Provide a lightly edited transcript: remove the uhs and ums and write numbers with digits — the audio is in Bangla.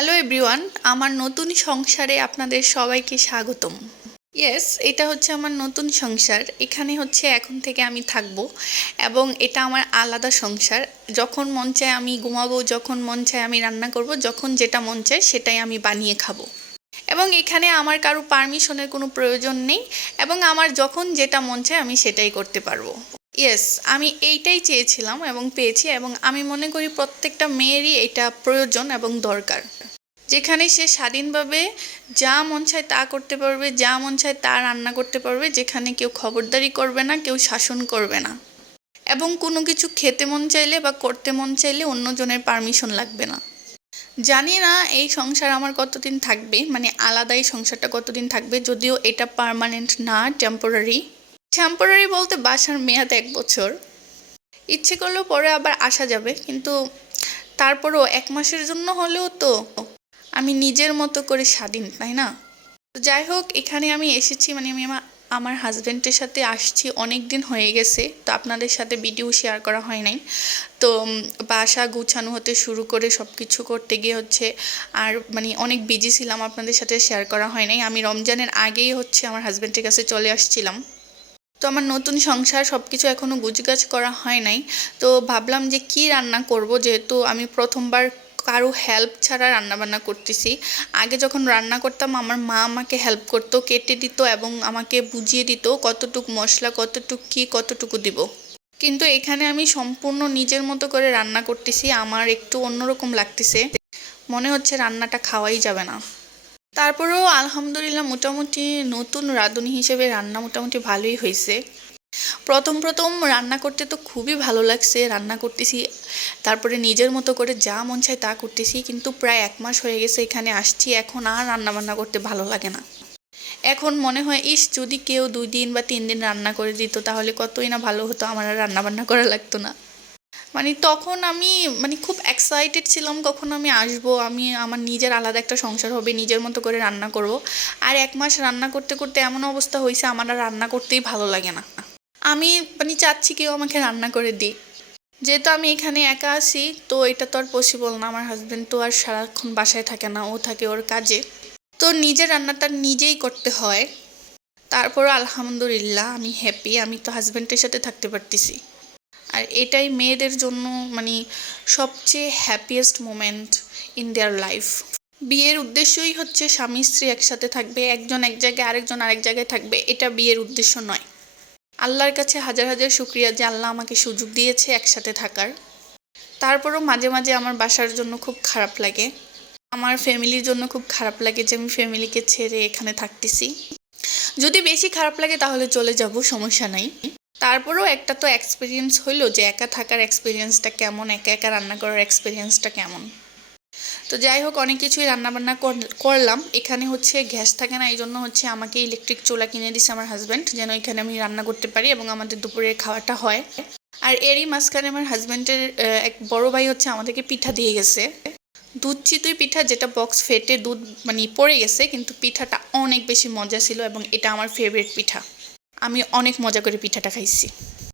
হ্যালো এভরিওয়ান, আমার নতুন সংসারে আপনাদের সবাইকে স্বাগতম। ইয়েস, এটা হচ্ছে আমার নতুন সংসার। এখানে হচ্ছে এখন থেকে আমি থাকবো এবং এটা আমার আলাদা সংসার। যখন মন চায় আমি ঘুমাবো, যখন মন চায় আমি রান্না করব, যখন যেটা মন চায় সেটাই আমি বানিয়ে খাবো। এবং এখানে আমার কারো পারমিশনের কোনো প্রয়োজন নেই এবং আমার যখন যেটা মন চায় আমি সেটাই করতে পারবো। ইয়েস, আমি এইটাই চেয়েছিলাম এবং পেয়েছি, এবং আমি মনে করি প্রত্যেকটা মেয়েরই এটা প্রয়োজন এবং দরকার, যেখানে সে স্বাধীনভাবে যা মন চায় তা করতে পারবে, যা মন চায় তা রান্না করতে পারবে, যেখানে কেউ খবরদারি করবে না, কেউ শাসন করবে না, এবং কোনো কিছু খেতে মন চাইলে বা করতে মন চাইলে অন্যজনের পারমিশন লাগবে না। জানি না এই সংসার আমার কতদিন থাকবে, মানে আলাদা এই সংসারটা কতদিন থাকবে, যদিও এটা পার্মানেন্ট না, টেম্পোরারি। টেম্পোরারি বলতে বাসার মেয়াদ 1 বছর। ইচ্ছে করলেও পরে আবার আসা যাবে, কিন্তু তারপরও 1 মাসের জন্য হলেও তো আমি নিজের মতো করে স্বাধীন, তাই না? তো যাই হোক, এখানে আমি এসেছি, মানে আমি আমার হাজব্যান্ডের সাথে আসছি, অনেক দিন হয়ে গেছে, তো আপনাদের সাথে ভিডিও শেয়ার করা হয় নাই। তো বাসা গুছানো হতে শুরু করে সব কিছু করতে গিয়ে হচ্ছে আর মানে অনেক বিজি ছিলাম, আপনাদের সাথে শেয়ার করা হয় নাই। আমি রমজানের আগেই হচ্ছে আমার হাজব্যান্ডের কাছে চলে আসছিলাম। তো আমার নতুন সংসার সব কিছু এখনও গুছগাছ করা হয় নাই। তো ভাবলাম যে কি রান্না করব, যেহেতু আমি প্রথমবার কারো হেল্প ছাড়া রান্নাবান্না করতেছি। আগে যখন রান্না করতাম আমার মা আমাকে হেল্প করতো, কেটে দিত এবং আমাকে বুঝিয়ে দিত কতটুকু মশলা, কতটুকু কি, কতটুকু দিব। কিন্তু এখানে আমি সম্পূর্ণ নিজের মতো করে রান্না করতেছি। আমার একটু অন্যরকম লাগতেছে, মনে হচ্ছে রান্নাটা খাওয়াই যাবে না। তারপরেও আলহামদুলিল্লাহ, মোটামুটি নতুন রাঁধুনি হিসেবে রান্না মোটামুটি ভালোই হয়েছে। প্রথম প্রথম রান্না করতে তো খুবই ভালো লাগছে, রান্না করতেছি, তারপরে নিজের মতো করে যা মন চায় তা করতেছি। কিন্তু প্রায় 1 মাস হয়ে গেছে এখানে আসছি, এখন আর রান্না বান্না করতে ভালো লাগে না। এখন মনে হয় ইস, যদি কেউ 2 দিন বা 3 দিন রান্না করে দিত তাহলে কতই না ভালো হতো, আমার আর রান্না বান্না করা লাগতো না। মানে তখন আমি মানে খুব এক্সাইটেড ছিলাম কখন আমি আসবো, আমি আমার নিজের আলাদা একটা সংসার হবে, নিজের মতো করে রান্না করব। আর 1 মাস রান্না করতে করতে এমন অবস্থা হয়েছে আমার আর রান্না করতেই ভালো লাগে না। আমি মানে চাচ্ছি কেউ আমাকে রান্না করে দিই। যেহেতু আমি এখানে একা আছি, তো এটা তো আর পসিবল না, আমার হাজব্যান্ড তো আর সারাক্ষণ বাসায় থাকে না, ও থাকে ওর কাজে। তো নিজের রান্নাটা নিজেই করতে হয়। তারপরও আলহামদুলিল্লাহ আমি হ্যাপি, আমি তো হাজব্যান্ডের সাথে থাকতে পারতেছি। আর এটাই মেয়েদের জন্য মানে সবচেয়ে happiest moment in their life. বিয়ের উদ্দেশ্যই হচ্ছে স্বামী স্ত্রী একসাথে থাকবে, একজন এক জায়গায় আরেকজন আরেক জায়গায় থাকবে, এটা বিয়ের উদ্দেশ্য নয়। আল্লাহর কাছে হাজার হাজার শুক্রিয়া যে আল্লাহ আমাকে সুযোগ দিয়েছে একসাথে থাকার। তারপরও মাঝে মাঝে আমার বাসার জন্য খুব খারাপ লাগে, আমার ফ্যামিলির জন্য খুব খারাপ লাগে যে আমি ফ্যামিলিকে ছেড়ে এখানে থাকতেছি। যদি বেশি খারাপ লাগে তাহলে চলে যাব, সমস্যা নাই। তারপরেও একটা তো এক্সপিরিয়েন্স হইলো যে একা থাকার এক্সপিরিয়েন্সটা কেমন, একা একা রান্না করার এক্সপিরিয়েন্সটা কেমন। তো যাই হোক, অনেক কিছুই রান্নাবান্না করলাম। এখানে হচ্ছে গ্যাস থাকে না, এই জন্য হচ্ছে আমাকে ইলেকট্রিক চুলা কিনে দিছে আমার হাজব্যান্ড, যেন এখানে আমি রান্না করতে পারি এবং আমাদের দুপুরের খাওয়াটা হয়। আর এরই মাঝখানে আমার হাজব্যান্ডের এক বড় ভাই হচ্ছে আমাদেরকে পিঠা দিয়ে গেছে, দুধ চিতই পিঠা, যেটা বক্স ফেটে দুধ মানে পড়ে গেছে, কিন্তু পিঠাটা অনেক বেশি মজা ছিল এবং এটা আমার ফেভারিট পিঠা। আমি অনেক মজা করে পিঠাটা খাইছি।